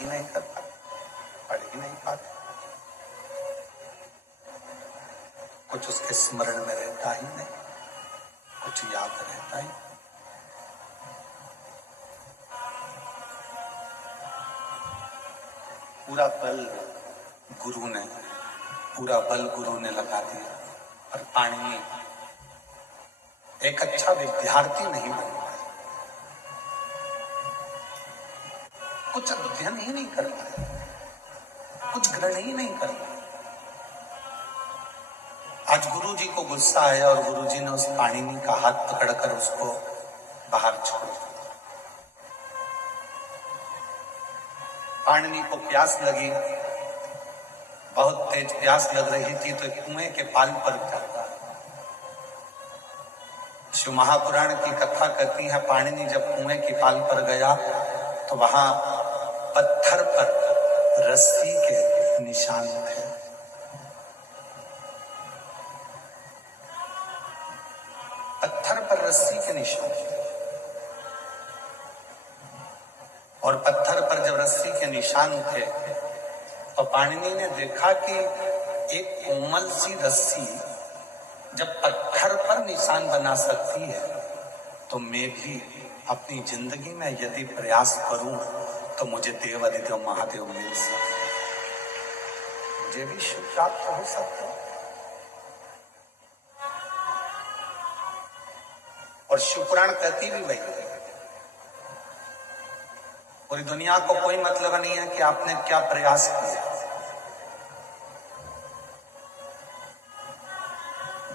ही नहीं कर पाते, पढ़ ही नहीं पाते, कुछ उसके स्मरण में रहता ही नहीं, कुछ याद रहता ही। पूरा बल गुरु ने लगा दिया, और पाणिनि एक अच्छा विद्यार्थी नहीं बन पाए, कुछ अध्ययन ही नहीं कर पाए, कुछ ग्रहण ही नहीं कर पाए। आज गुरु जी को गुस्सा आया और गुरु जी ने उस पाणिनि का हाथ पकड़कर उसको बाहर छोड़ दिया। पाणिनि को प्यास लगी, बहुत तेज प्यास लग रही थी, तो एक कुएं के पाल पर जाता। शिव महापुराण की कथा कहती है, पाणिनि जब कुएं की पाल पर गया तो वहां पत्थर पर रस्सी के निशान थे। पत्थर पर रस्सी के निशान, और पत्थर पर जब रस्सी के निशान थे तो पाणिनि ने देखा कि एक कोमल सी रस्सी जब पत्थर पर निशान बना सकती है, तो मैं भी अपनी जिंदगी में यदि प्रयास करूं तो मुझे देव अधिदेव महादेव मिल सकते, मुझे भी शिव प्राप्त हो सकते। और शिवपुराण कहती भी वही है, पूरी दुनिया को कोई मतलब नहीं है कि आपने क्या प्रयास किया,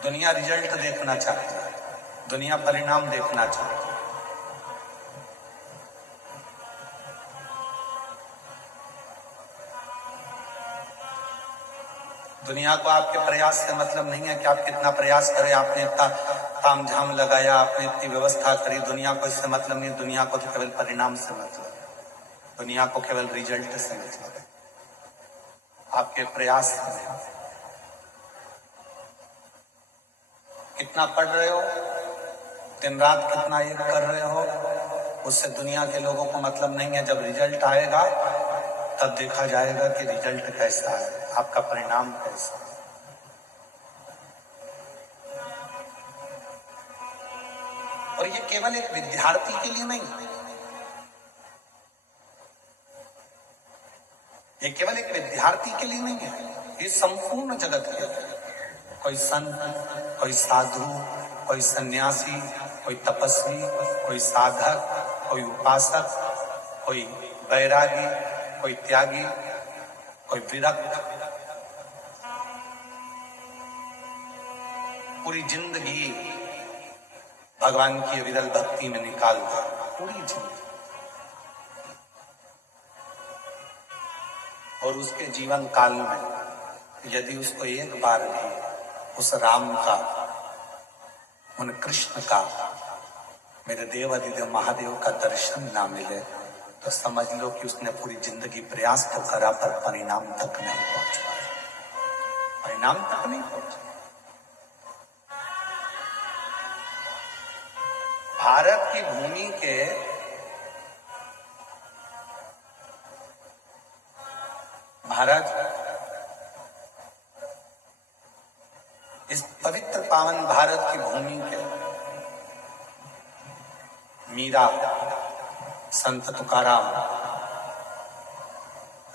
दुनिया रिजल्ट देखना चाहती है, दुनिया परिणाम देखना चाहती है। दुनिया को आपके प्रयास से मतलब नहीं है कि आप कितना प्रयास करें, आपने इतना तामझाम लगाया, आपने इतनी व्यवस्था करी, दुनिया को इससे मतलब नहीं। दुनिया को तो केवल परिणाम से मतलब है, दुनिया को केवल रिजल्ट से मतलब है, आपके प्रयास से। कितना पढ़ रहे हो, दिन रात कितना एक कर रहे हो, उससे दुनिया के लोगों को मतलब नहीं है। जब रिजल्ट आएगा तब देखा जाएगा कि रिजल्ट कैसा है, आपका परिणाम कैसा है। और ये केवल एक विद्यार्थी के लिए नहीं, ये केवल एक विद्यार्थी के लिए नहीं है, ये संपूर्ण जगत के लिए। कोई संत, कोई साधु, कोई सन्यासी, कोई तपस्वी, कोई साधक, कोई उपासक, कोई बैरागी, कोई त्यागी, कोई विरक्त, पूरी जिंदगी भगवान की विरल भक्ति में निकाल दे, पूरी जिंदगी। और उसके जीवन काल में यदि उसको एक बार भी उस राम का, उन कृष्ण का, मेरे देव अधिदेव महादेव का दर्शन ना मिले, तो समझ लो कि उसने पूरी जिंदगी प्रयास तो करा पर परिणाम तक नहीं पहुंचा, परिणाम तक नहीं पहुंचा। भारत की भूमि के इस पवित्र पावन भारत की भूमि के मीरा, संत तुकाराम,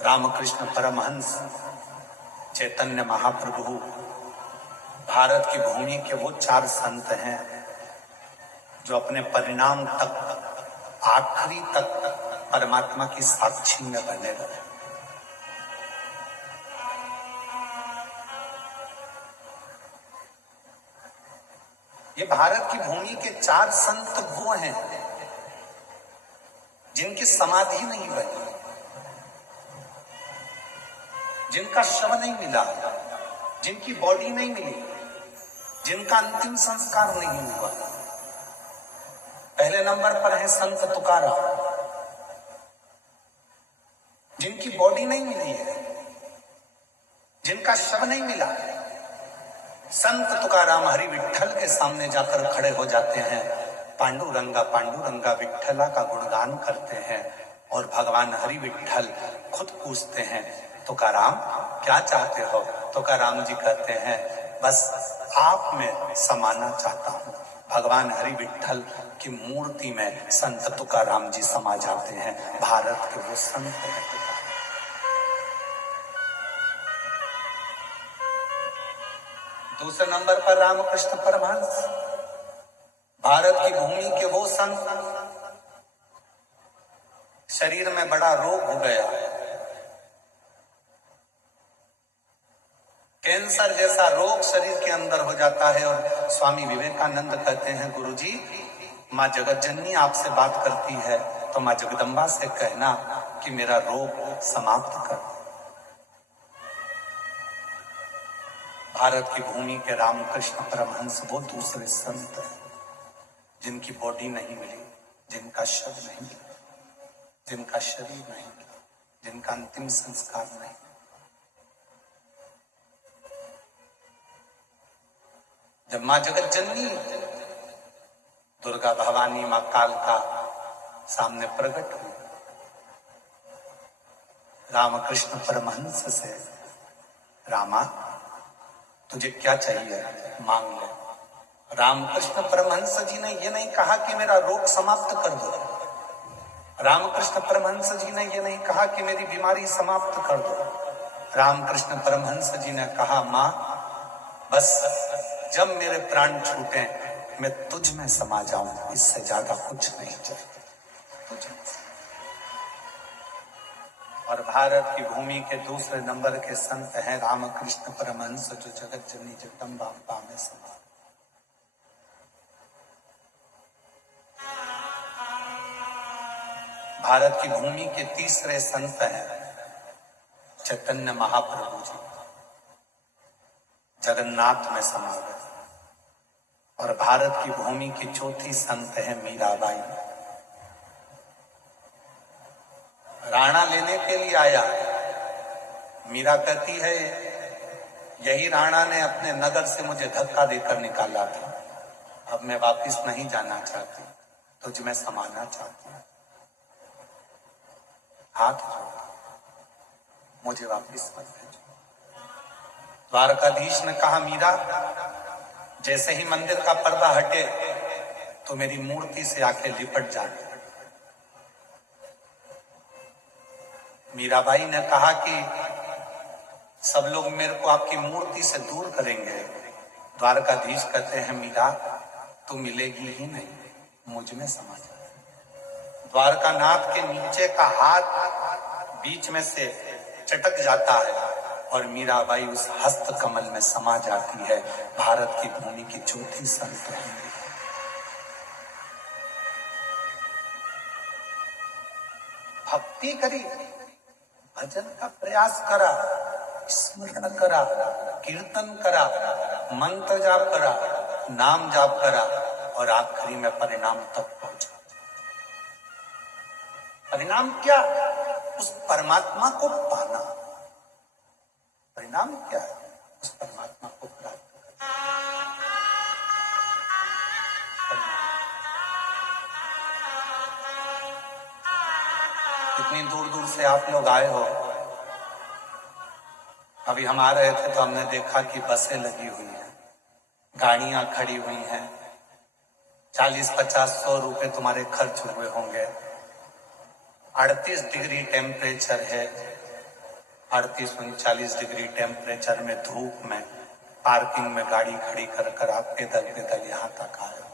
रामकृष्ण परमहंस, चैतन्य महाप्रभु, भारत की भूमि के वो 4 संत हैं जो अपने परिणाम तक, आखिरी तक परमात्मा की साक्षी में बने रहे। ये भारत की भूमि के 4 संत वो हैं जिनकी समाधि नहीं बनी, जिनका शव नहीं मिला, जिनकी बॉडी नहीं मिली, जिनका अंतिम संस्कार नहीं हुआ। पहले नंबर पर है संत तुकाराम, जिनकी बॉडी नहीं मिली है, जिनका शव नहीं मिला है। संत तुकाराम हरि विठ्ठल के सामने जाकर खड़े हो जाते हैं, पांडुरंगा पांडुरंगा विठ्ठला का गुणगान करते हैं, और भगवान हरि विठ्ठल खुद पूछते हैं, तुकाराम क्या चाहते हो? तुकाराम जी कहते हैं, बस आप में समाना चाहता हूं। भगवान हरि विठ्ठल की मूर्ति में संत तुकाराम जी समा जाते हैं। भारत के वो संत हैं। दूसरे नंबर पर रामकृष्ण परमहंस, भारत की भूमि के वो संत, शरीर में बड़ा रोग हो गया, कैंसर जैसा रोग शरीर के अंदर हो जाता है, और स्वामी विवेकानंद कहते हैं, गुरुजी माँ जगत जननी आपसे बात करती है तो माँ जगदम्बा से कहना कि मेरा रोग समाप्त कर। भारत की भूमि के रामकृष्ण परमहंस वो दूसरे संत हैं जिनकी बॉडी नहीं मिली, जिनका शव नहीं मिला, जिनका शरीर नहीं मिला, जिनका अंतिम संस्कार नहीं। जब माँ जगत जननी दुर्गा भवानी माँ कालका सामने प्रकट हुई, रामकृष्ण परमहंस से, रामा तुझे क्या चाहिए मांग ले। रामकृष्ण परमहंस जी ने ये नहीं कहा कि मेरा रोग समाप्त कर दो, रामकृष्ण परमहंस जी ने ये नहीं कहा कि मेरी बीमारी समाप्त कर दो। रामकृष्ण परमहंस जी ने कहा, माँ बस जब मेरे प्राण छूटे मैं तुझ में समा जाऊं, इससे ज्यादा कुछ नहीं चाहिए तुझ में। और भारत की भूमि के दूसरे नंबर के संत हैं रामकृष्ण परमहंस, जो जगत जननी जगदम्बा अम्बा में समा। भारत की भूमि के तीसरे संत हैं चैतन्य महाप्रभु जी, जगन्नाथ में समा गए। और भारत की भूमि की चौथी संत है मीराबाई। राणा लेने के लिए आया, मीरा कहती है यही राणा ने अपने नगर से मुझे धक्का देकर निकाला था, अब मैं वापस नहीं जाना चाहती, तुझ में समाना चाहती हूँ, हाथ जोड़ मुझे वापस मत भेजो। द्वारकाधीश ने कहा, मीरा जैसे ही मंदिर का पर्दा हटे तो मेरी मूर्ति से आके लिपट जाए। मीराबाई ने कहा कि सब लोग मेरे को आपकी मूर्ति से दूर करेंगे। द्वारकाधीश कहते हैं, मीरा तू मिलेगी ही नहीं, मुझ में समा जा। द्वारकानाथ के नीचे का हाथ बीच में से चटक जाता है और मीराबाई उस हस्त कमल में समा जाती है। भारत की भूमि की चौथी संत है। भक्ति करी, भजन का प्रयास करा, स्मरण करा, कीर्तन करा, मंत्र जाप करा, नाम जाप करा, और आखिरी में परिणाम तक पहुंचा। परिणाम क्या? उस परमात्मा को पाना। परिणाम क्या है? उस परमात्मा को प्राप्त करना। कितनी दूर दूर से आप लोग आए हो। अभी हम आ रहे थे तो हमने देखा कि बसें लगी हुई हैं, गाड़ियां खड़ी हुई हैं, 40-50-100 रुपए तुम्हारे खर्च हुए होंगे। 38 डिग्री टेम्परेचर है, 38-39 डिग्री टेम्परेचर में धूप में पार्किंग में गाड़ी खड़ी कर कर आप पैदल पैदल यहां तक आए हो।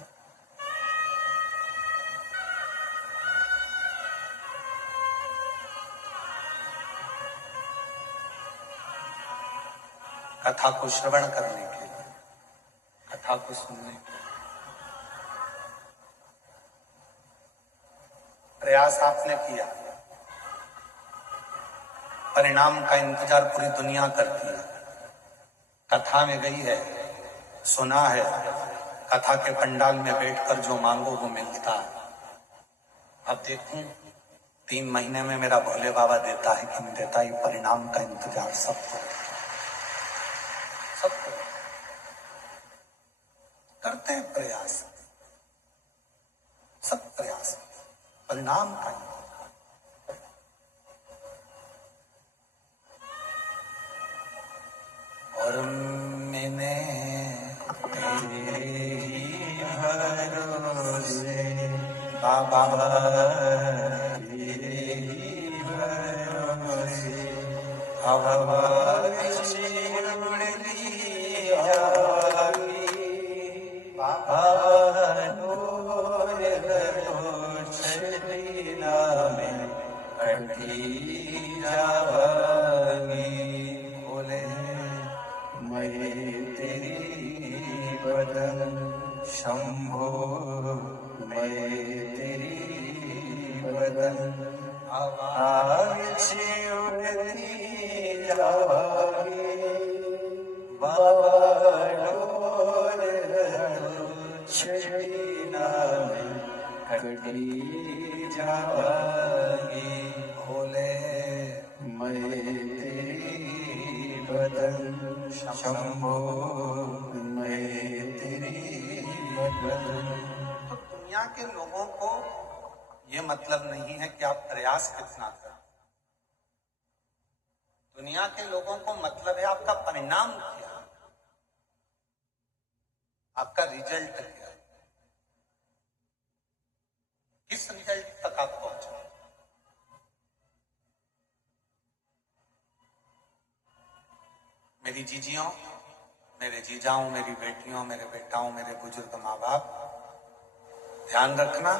कथा को श्रवण करने के लिए, कथा को सुनने के लिए। प्रयास आपने किया, परिणाम का इंतजार पूरी दुनिया करती है। कथा में गई है, सुना है, कथा के पंडाल में बैठकर जो मांगो वो मिलता है। अब देखूं 3 महीने में मेरा भोले बाबा देता है कि नहीं देता, ये परिणाम का इंतजार सबको करते हैं। प्रयास, सब प्रयास, परिणाम का। बोले मैं तेरी बदन शंभो, मैं तेरी बदन आवाज उड़ती जावागी, बाबा डोल छड़ीना में कटी जावागी। बोले मैं तेरी बदन शंभो, मैं तेरी बदन। तो दुनिया के लोगों को ये मतलब नहीं है कि आप प्रयास कितना करें, दुनिया के लोगों को मतलब है आपका परिणाम क्या, आपका रिजल्ट क्या, किस रिजल्ट तक आप पहुंचे। मेरी जीजियों, मेरे जीजाओं, मेरी बेटियों, मेरे बेटाओं, मेरे बुजुर्ग माँ बाप, ध्यान रखना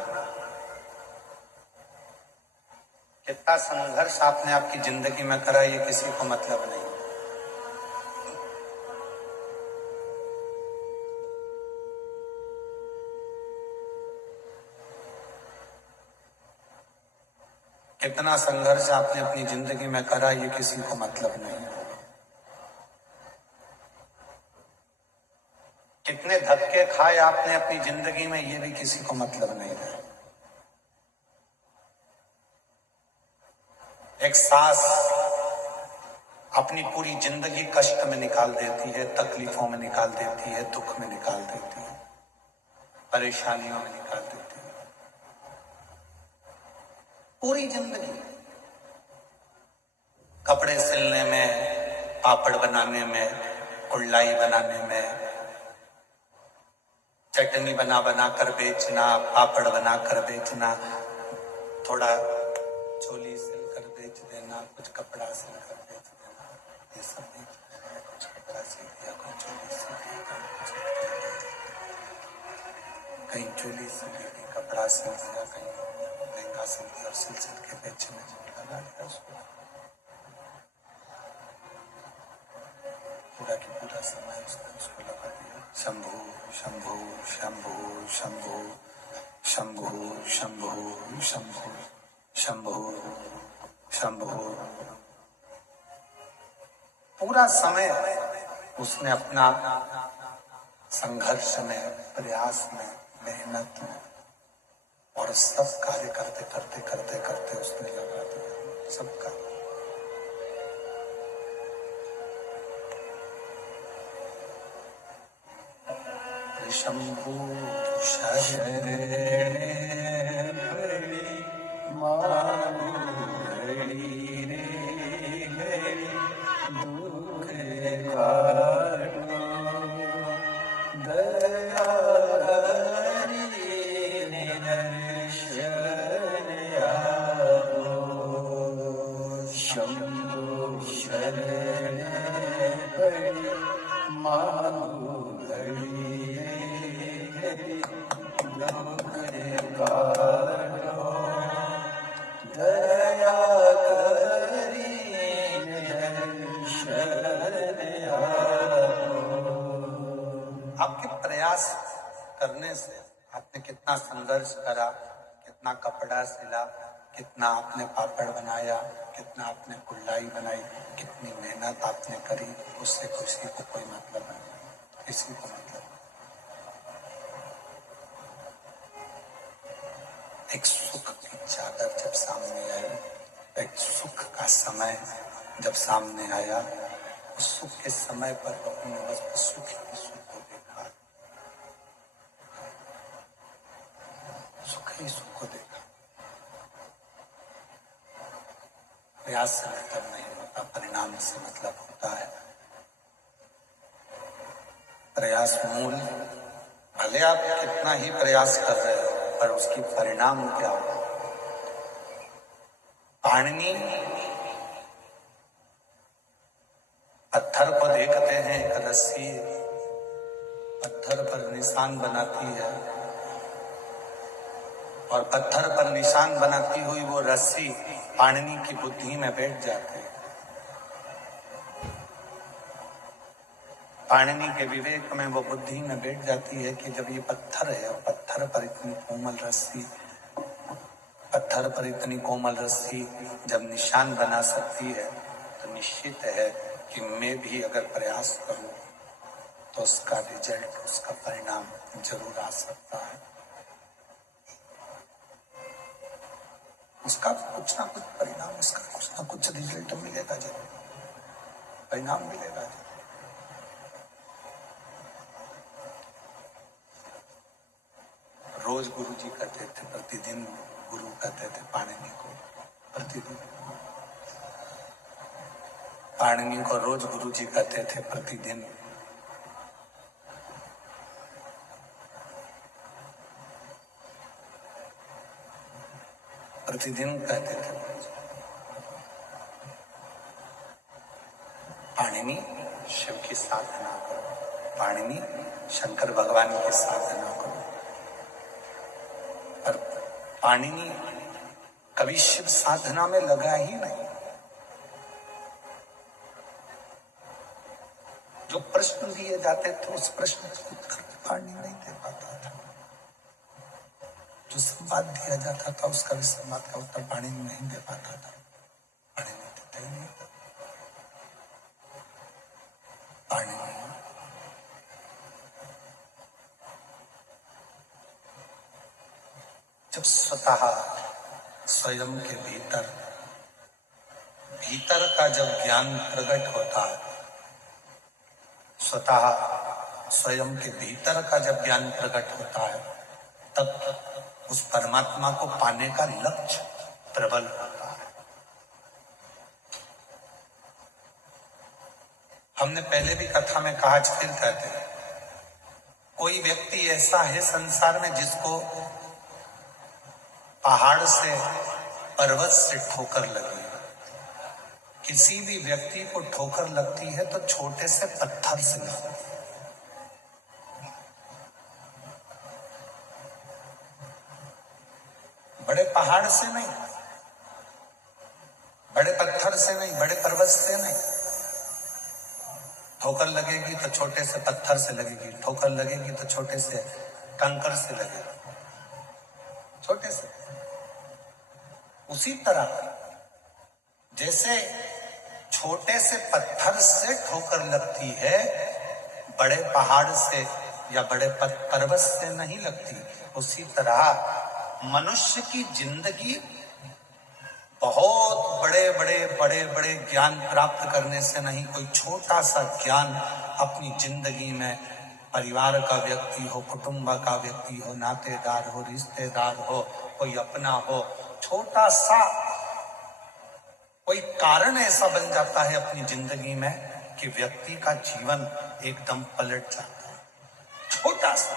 कितना संघर्ष आपने आपकी जिंदगी में करा ये किसी को मतलब नहीं। कितना संघर्ष आपने अपनी जिंदगी में करा ये किसी को मतलब नहीं। कितने धक्के खाए आपने अपनी जिंदगी में ये भी किसी को मतलब नहीं है। एक सास अपनी पूरी जिंदगी कष्ट में निकाल देती है, तकलीफों में निकाल देती है, दुख में निकाल देती है, परेशानियों में निकाल देती है, पूरी जिंदगी। कपड़े सिलने में, पापड़ बनाने में, कुल्लाई बनाने में, चटनी बना बना कर बेचना, पापड़ बना कर बेचना, थोड़ा चोली सिल कर बेच देना, कुछ कपड़ा सिल कर बेच देना, ये सब बेच देना। कुछ कपड़ा सिल दिया, कुछ चोली सिल दी, कहीं चोली सिल दी, कपड़ा सिल दिया, कहीं लहंगा सिल दिया और सिल सिल के बेचने लगा दिया उसको। पूरा की पूरा समय उसको लगा दिया। शंभु शंभु शंभु शंभु शंभु शंभु शंभु शंभु शंभु। पूरा समय उसने अपना संघर्ष में, प्रयास में, मेहनत में और सब कार्य करते करते करते करते उसने लगा दिया सबका। शंभु शरणे हरि माधुरी रे हरि दुख काटो दया हरि निदर्शन आपो। शंभु शरणे हरि माधुरी दया करी आपके प्रयास करने से आपने कितना संघर्ष करा, कितना कपड़ा सिला, कितना आपने पापड़ बनाया, कितना आपने कुल्लाई बनाई, कितनी मेहनत आपने करी, उससे किसी को कोई मतलब नहीं, किसी को मतलब नहीं। एक सुख की चादर जब सामने आई, एक सुख का समय जब सामने आया, उस सुख के समय पर अपने बस सुख ही सुख को देखा, सुख ही सुख को देखा। प्रयास से मतलब नहीं होता, परिणाम से मतलब होता है। प्रयास मूल, भले आप कितना ही प्रयास कर रहे हो, पर उसकी परिणाम क्या हो। पाणिनि पत्थर को देखते हैं, एक रस्सी पत्थर पर निशान बनाती है और पत्थर पर निशान बनाती हुई वो रस्सी पाणिनि की बुद्धि में बैठ जाती है। पाणिनि के विवेक में वो बुद्धि में बैठ जाती है कि जब ये पत्थर है और पत्थर पर इतनी कोमल रस्सी, पत्थर पर इतनी कोमल रस्सी जब निशान बना सकती है तो निश्चित है कि मैं भी अगर प्रयास करूं तो उसका रिजल्ट, उसका परिणाम जरूर आ सकता है। उसका कुछ ना कुछ परिणाम, उसका कुछ ना कुछ रिजल्ट मिलेगा जरूर, परिणाम मिलेगा जरूर। रोज गुरु जी कहते थे, प्रतिदिन गुरु कहते थे पाणिनि को, प्रतिदिन पाणिनि को रोज गुरु जी कहते थे, प्रतिदिन। प्रतिदिन कहते थे पाणिनि शिव की साधना करो, पाणिनि शंकर भगवान की साधना करो। पर पाणिनि कभी शिव साधना में लगा ही नहीं। जो प्रश्न दिए जाते थे उस प्रश्न का उत्तर पाणिनि नहीं दे पाता था। जो संवाद दिया जाता था उसका भी संवाद का उत्तर पाणिनि नहीं दे पाता था। पाणिनि देते ही नहीं। पाणिनि जब स्वतः स्वयं के भीतर का जब ज्ञान प्रकट होता है, स्वतः स्वयं के भीतर का जब ज्ञान प्रकट होता है, तब उस परमात्मा को पाने का लक्ष्य प्रबल होता है। हमने पहले भी कथा में कहा, फिर कहते हैं, कोई व्यक्ति ऐसा है संसार में जिसको पहाड़ से, पर्वत से ठोकर लगी। किसी भी व्यक्ति को ठोकर लगती है तो छोटे से पत्थर से लगती है। बड़े पहाड़ से नहीं, बड़े पत्थर से नहीं, बड़े पर्वत से नहीं। ठोकर लगेगी तो छोटे से पत्थर से लगेगी, ठोकर लगेगी तो छोटे से कंकर से लगेगी, छोटे से। उसी तरह जैसे छोटे से पत्थर से ठोकर लगती है, बड़े पहाड़ से या बड़े पर्वत से नहीं लगती। उसी तरह मनुष्य की जिंदगी बहुत बड़े ज्ञान प्राप्त करने से नहीं, कोई छोटा सा ज्ञान अपनी जिंदगी में, परिवार का व्यक्ति हो, कुटुंब का व्यक्ति हो, नातेदार हो, रिश्तेदार हो, कोई अपना हो, छोटा सा कोई कारण ऐसा बन जाता है अपनी जिंदगी में कि व्यक्ति का जीवन एकदम पलट जाता है। छोटा सा।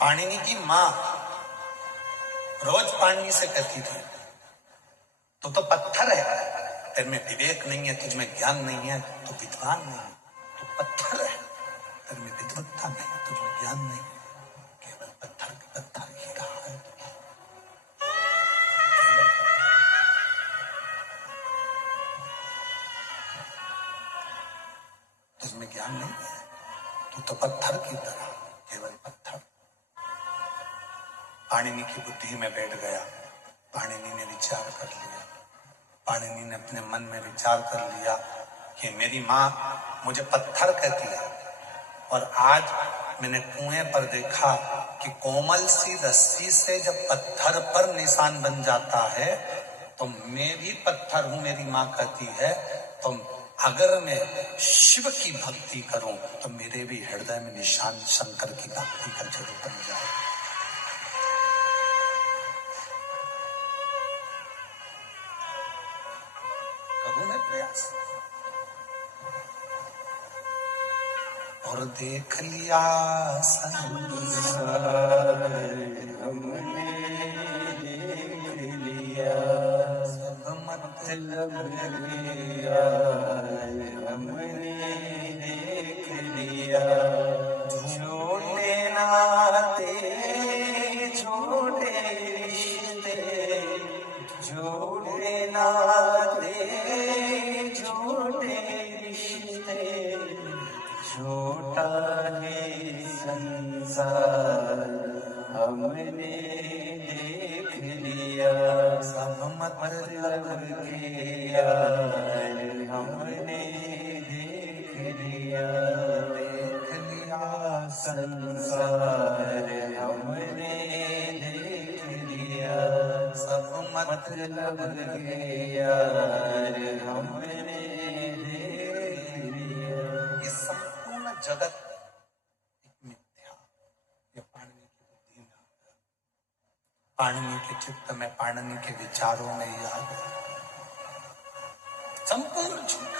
पाणिनि की मां रोज पाणिनि से कहती थी, तू तो पत्थर है, तेरे में विवेक नहीं है, तुझ में ज्ञान नहीं है, तू विद्वान नहीं है, तू पत्थर है, तेरे में विद्वत्ता नहीं, तुझ में ज्ञान नहीं, केवल पत्थर ही रहा है। तुझ में ज्ञान नहीं है, तू तो पत्थर की तरह, केवल पत्थर। पाणिनि की बुद्धि में बैठ गया। पाणिनि ने विचार कर लिया, पाणिनि ने अपने मन में विचार कर लिया कि मेरी माँ मुझे पत्थर कहती है, और आज मैंने कुएं पर देखा कि कोमल सी रस्सी से जब पत्थर पर निशान बन जाता है तो मैं भी पत्थर हूं, मेरी माँ कहती है। तो अगर मैं शिव की भक्ति करूं तो मेरे भी हृदय में निशान शंकर की भक्ति का जरूर बन जाए। करूं मैं प्रयास। और देख लिया संसार हमने देख लिया, सब मतलब लिया हमने देख लिया। छोटे नाते छोटे रिश्ते, छोटे नाते छोटे रिश्ते, छोटा है संसार हमने देख लिया। सब मतलब के यार हमने देख लिया। देख लिया संसार हमने देख लिया। सब मतलब के यार हमने देख लिया। ये संपूर्ण जगत एक मिथ्या, ये पाणिनि की बुद्धि में, पाणिनि के चित्त में, पाणिनि के विचारों में याद है, संपूर्ण झूठ।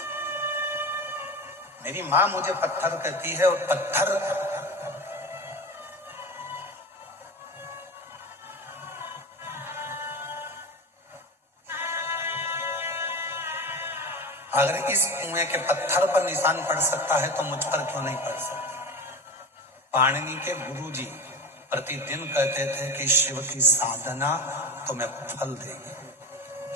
मेरी माँ मुझे पत्थर कहती है, और पत्थर अगर इस कुएं के पत्थर पर निशान पड़ सकता है तो मुझ पर क्यों नहीं पड़ सकता। पाणिनि के गुरुजी प्रतिदिन कहते थे कि शिव की साधना तुम्हें फल देगी,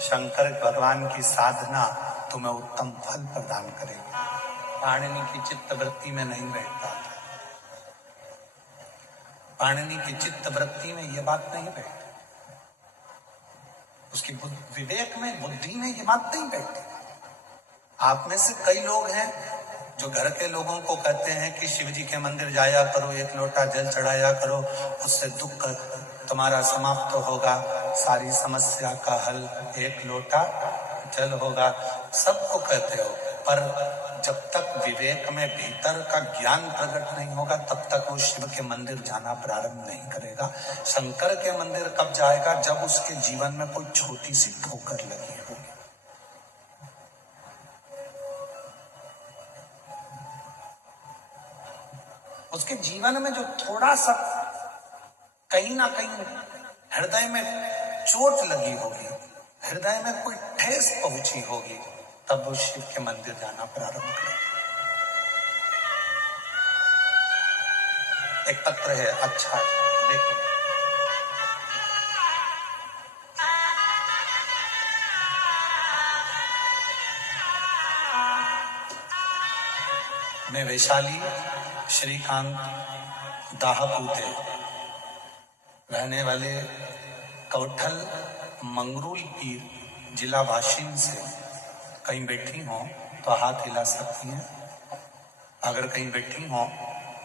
शंकर भगवान की साधना तुम्हें उत्तम फल प्रदान करेगी। पाणिनि की चित्त वृत्ति में नहीं बैठता था, पाणिनि की चित्त वृत्ति में यह बात नहीं बैठती, उसकी विवेक में, बुद्धि में यह बात नहीं बैठती। आप में से कई लोग हैं जो घर के लोगों को कहते हैं कि शिव जी के मंदिर जाया करो, एक लोटा जल चढ़ाया करो, उससे दुख तुम्हारा समाप्त होगा, सारी समस्या का हल एक लोटा जल होगा। सबको कहते हो, पर जब तक विवेक में भीतर का ज्ञान प्रकट नहीं होगा तब तक वो शिव के मंदिर जाना प्रारंभ नहीं करेगा। शंकर के मंदिर कब जाएगा? जब उसके जीवन में कोई छोटी सी ठोकर लगी होगी। उसके जीवन में जो थोड़ा सा कहीं ना कहीं हृदय में चोट लगी होगी, हृदय में कोई ठेस पहुंची होगी, तब वो शिव के मंदिर जाना प्रारंभ करेगा। एक पत्र है, अच्छा देखो, मैं वैशाली श्रीकांत दाहपूते रहने वाले कौठल मंगरूल पीर जिला वाशिम से कहीं बैठी हो तो हाथ हिला सकती हैं। अगर कहीं बैठी हो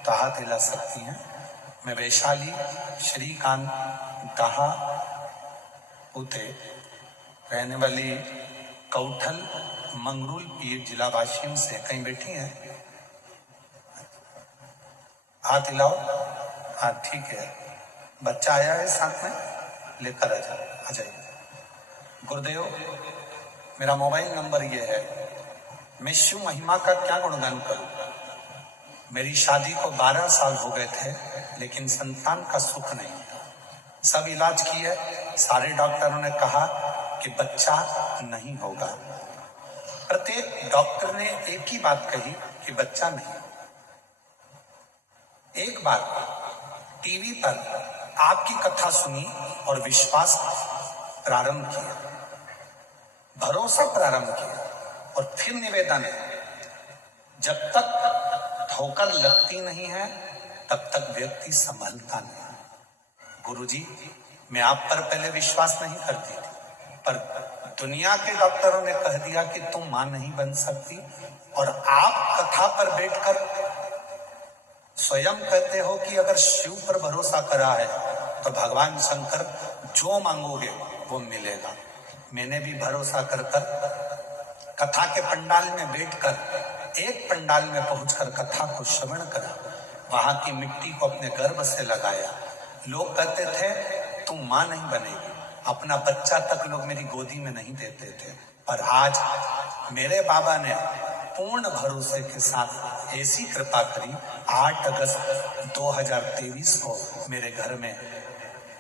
तो हाथ हिला सकती हैं। मैं वैशाली श्रीकांत दाहपूते रहने वाली कौठल मंगरूल पीर जिला वाशिम से कहीं बैठी हैं, हाथ हिलाओ। हाँ ठीक है, बच्चा आया है साथ में, लेकर आ जाइए। गुरुदेव, मेरा मोबाइल नंबर ये है, मैं शिव महिमा का क्या गुणगान करूं? मेरी शादी को 12 साल हो गए थे, लेकिन संतान का सुख नहीं था। सब इलाज किए, सारे डॉक्टरों ने कहा कि बच्चा नहीं होगा। प्रत्येक डॉक्टर ने एक ही बात कही कि बच्चा नहीं। एक बार टीवी पर आपकी कथा सुनी और विश्वास प्रारंभ किया, भरोसा प्रारंभ किया, और फिर निवेदन है, जब तक ठोकर लगती नहीं है तब तक व्यक्ति संभलता नहीं। गुरुजी, मैं आप पर पहले विश्वास नहीं करती थी, पर दुनिया के डॉक्टरों ने कह दिया कि तुम मां नहीं बन सकती, और आप कथा पर बैठकर स्वयं कहते हो कि अगर शिव पर भरोसा करा है तो भगवान शंकर जो मांगोगे वो मिलेगा। मैंने भी भरोसा कर कथा के पंडाल में बैठकर, एक पंडाल में पहुंचकर कथा को श्रवण करा, वहां की मिट्टी को अपने गर्भ से लगाया। लोग कहते थे तुम मां नहीं बनेगी, अपना बच्चा तक लोग मेरी गोदी में नहीं देते थे, पर आज मेरे बाबा ने पूर्ण भरोसे के साथ ऐसी कृपा करी, 8 अगस्त 2023 को मेरे घर में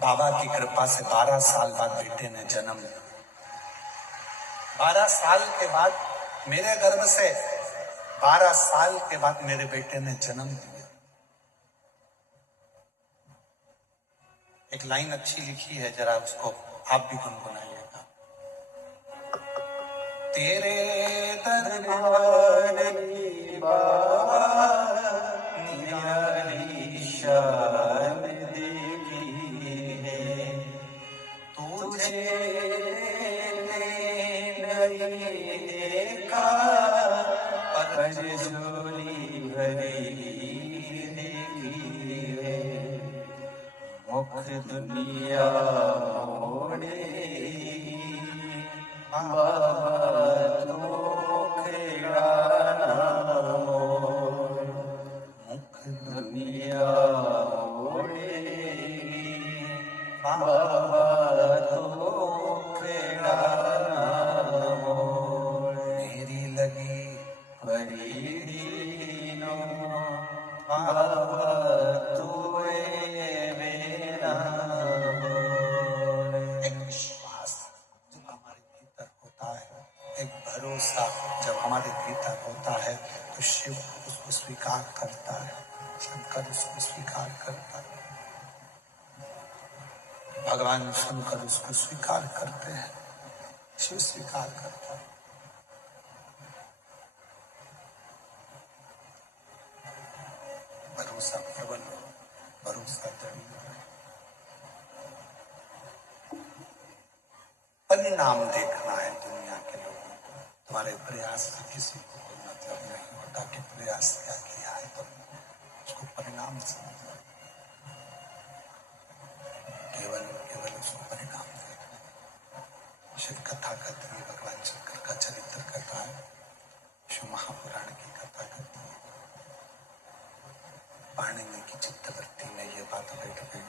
बाबा की कृपा से 12 साल बाद बेटे ने जन्म लिया। 12 साल के बाद मेरे गर्भ से 12 साल के बाद मेरे बेटे ने जन्म लिया। एक लाइन अच्छी लिखी है, जरा उसको आप भी गुनगुनाइएगा। तेरे दरबार की बाबा निराली शान देखी है, तुझे नहीं देखा पर झोली भरी देखी है, मुख दुनिया मोड़े बाबा तो खेड़ा ना मोड़, मुख दुनिया मोड़े बाबा तो खेड़ा ना मोड़, मेरी लगी बड़ी दीनों बाबा तुए मेरा मोड़। एक विश्वास जो हमारे भीतर होता है, एक भरोसा जब हमारे भीतर होता है, तो शिव उसको स्वीकार करता है, शंकर उसको स्वीकार करता है, भगवान शंकर उसको स्वीकार करते हैं, शिव स्वीकार करता है। भरोसा प्रबल हो, भरोसा दृढ़ हो। परिणाम देखना है दुनिया के लोगों को, तुम्हारे प्रयास से किसी को कोई मतलब नहीं होता कि प्रयास क्या किया है, तो उसको परिणाम समझो, केवल केवल उसको परिणाम देखना। शिव कथा कहती है, भगवान शंकर का चरित्र कहता है, शिव महापुराण की कथा कहती है। पाणिनि की चित्तवृत्ति में ये बात बैठ गई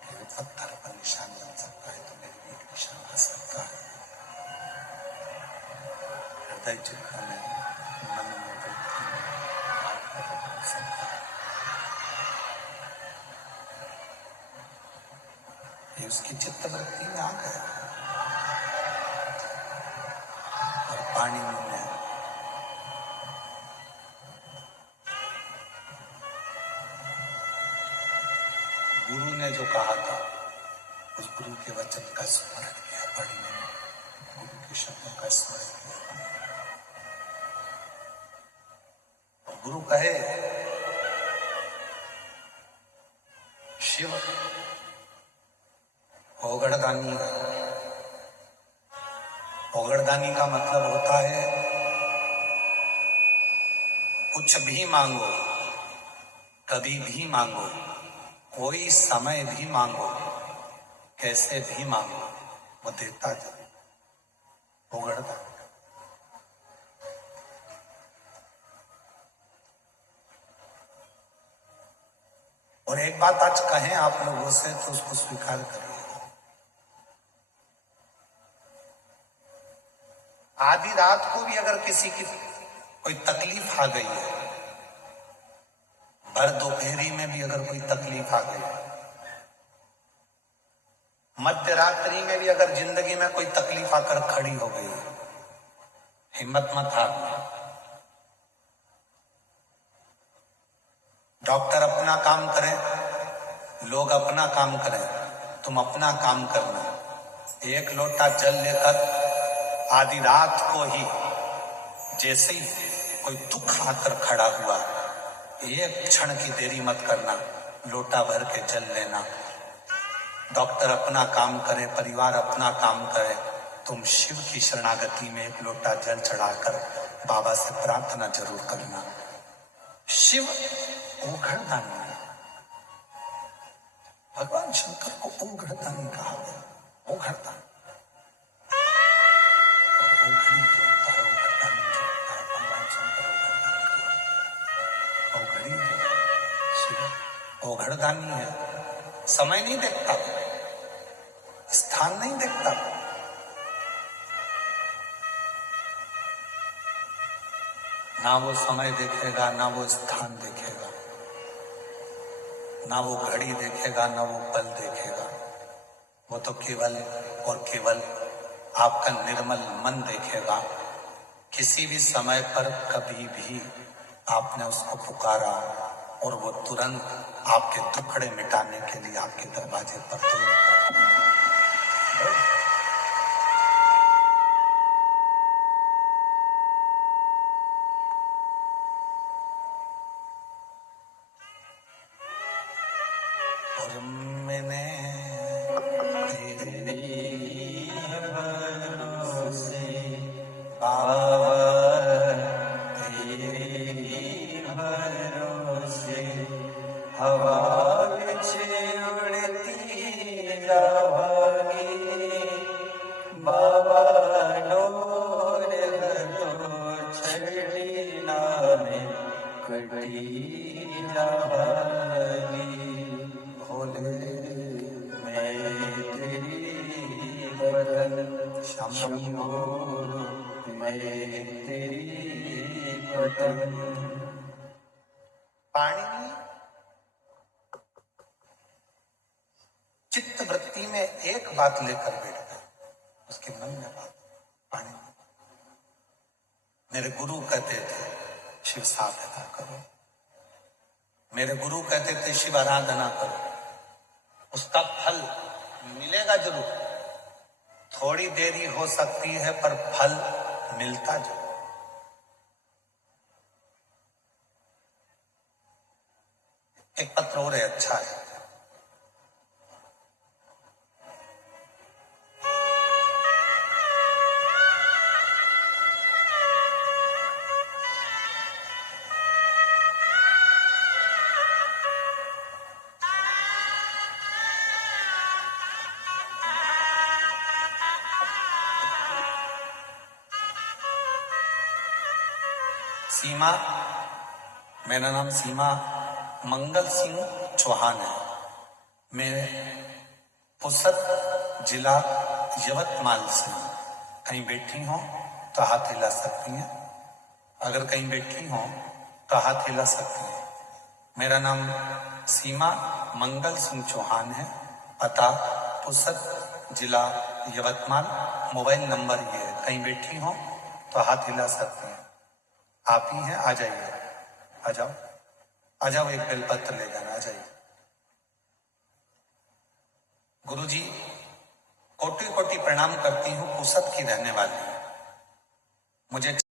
कि पत्थर पर निशान बन सकता है तो मेरे भी एक निशान आ सकता है। हृदय चित्र में, मन में, वृत्ति में बन सकता है। ये उसकी चित्तवृत्ति में आ गया। और पाणिनि ने गुरु ने जो कहा था, उस गुरु के वचन का स्मरण किया, पाणिनि ने गुरु के शब्दों का स्मरण किया। गुरु कहे, शिव ओगड़दानी है। ओगड़दानी का मतलब होता है कुछ भी मांगो, कभी भी मांगो, कोई समय भी मांगो, कैसे भी मांगो, वो देता जरूर। ओगड़दानी। और एक बात आज कहें आप लोगों से तो उसको स्वीकार करिए। आधी रात को भी अगर किसी की कोई तकलीफ आ गई है, भर दोपहरी में भी अगर कोई तकलीफ आ गई है, मध्य रात्रि में भी अगर जिंदगी में कोई तकलीफ आकर खड़ी हो गई है, हिम्मत मत हारना। डॉक्टर अपना काम करें, लोग अपना काम करें, तुम अपना काम करना। एक लोटा जल लेकर आधी रात को ही जैसे ही कोई दुख आकर खड़ा हुआ, एक क्षण की देरी मत करना, लोटा भर के जल लेना। डॉक्टर अपना काम करे, परिवार अपना काम करे, तुम शिव की शरणागति में एक लोटा जल चढ़ाकर बाबा से प्रार्थना जरूर करना। शिव ओघड़दानी है। भगवान शंकर को ओघड़दानी कहा गया। ओघड़दानी और ओघड़ी जो होता है, ओघड़दानी जो होता है, भगवान शंकर ओघड़दानी जो ओघड़ी है, शिव ओघड़दानी है। समय नहीं देखता, स्थान नहीं देखता, ना वो समय देखेगा, ना वो स्थान देखेगा, ना वो घड़ी देखेगा, ना वो पल देखेगा। वो तो केवल और केवल आपका निर्मल मन देखेगा। किसी भी समय पर कभी भी आपने उसको पुकारा और वो तुरंत आपके दुखड़े मिटाने के लिए आपके दरवाजे पर तुरंत। और मैंने तेरे भरोसे बाबा तेरे भरोसे हवा बिच उड़ती जावागी बाबा डोर तो छड़ी नामे कटी जावागी भोले मैं तेरी बदन शंभो मैं तेरी बदन। पाणिनि चित्त वृत्ति में एक बात लेकर बैठ गए, उसके मन में बात। पाणिनि मेरे गुरु कहते थे शिव साधना करो, मेरे गुरु कहते थे शिव आराधना करो, उसका फल मिलेगा जरूर। थोड़ी देरी हो सकती है पर फल मिलता जरूर। एक पत्र और है, अच्छा है। सीमा, मेरा नाम सीमा मंगल सिंह चौहान है। मैं पुसद जिला यवतमाल से हूं। कहीं बैठी हो तो हाथ हिला सकती हैं, अगर कहीं बैठी हो तो हाथ हिला सकती हैं। मेरा नाम सीमा मंगल सिंह चौहान है, पता पुसद जिला यवतमाल, मोबाइल नंबर ये है। कहीं बैठी हो तो हाथ हिला सकती हैं। आप ही हैं, आ जाइए, आ जाओ, आ जाओ, एक बेलपत्र ले जाना, आ जाइए। गुरुजी कोटि कोटि प्रणाम करती हूँ, पुसद की रहने वाली। मुझे